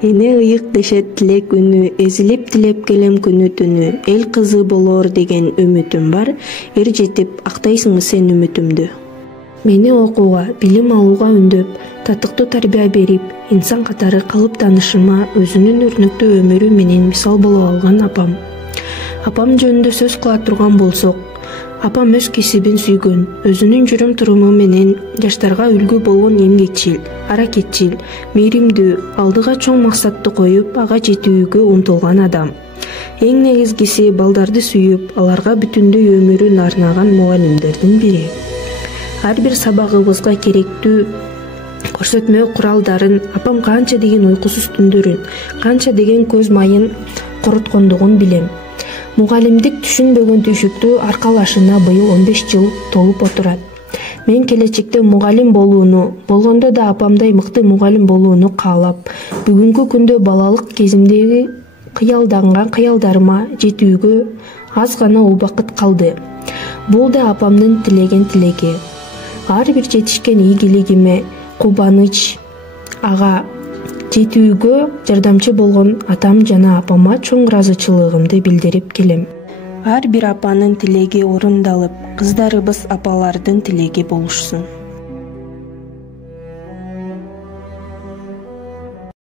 Эне ыйык дешет тилек үнү, эзилип тилеп келем күнү түнү, эл кызы болор деген үмүтүм бар, эр жетип актайсыңбы сен үмүтүмдү. Мени окууга, билим алууга үндөп, татыктуу тарбия берип, инсан катары калып таанышыма өзүнүн өрнөктүү өмүрү менен мисал боло алган апам. Апам жөнүндө сөз кыла турган болсок, апам өз кесибин сүйгөн, өзүнүн жүрүм-туруму менен жаштарга үлгү болгон эмгекчил, аракетчил, мээримдүү, алдыга чоң максатты коюп, ага жетүүгө умтулган адам. Эң негизгиси балдарды сүйүп, аларга бүтүндөй өмүрүн арнаган мугалимдердин бири. Ар бир сабагыбызга керектүү көрсөтмө куралдарын апам канча деген уйкусуз түндөрүн, канча деген көз майын короткондугун билем. Мугалимдик түшүнбөгөн түйшүктү аркалашына быйыл 15 жыл толуп отурат. Мен келечекте мугалим болууну, болгондо да апамдай мыкты мугалим болууну каалап, бүгүнкү күндө балалык кезимдеги кыялданган кыялдарыма жетүүгө аз гана убакыт калды. Бул да апамдын тилеген тилеги. Ар бир жетишкен ийгилигиме кубаныч, ага жетүүгө жардамчы болгон атам жана апама чоң ыраазычылыгымды билдирип келем. Ар бир апанын тилеги орундалып, кыздарыбыз апалардын тилеги болушсун.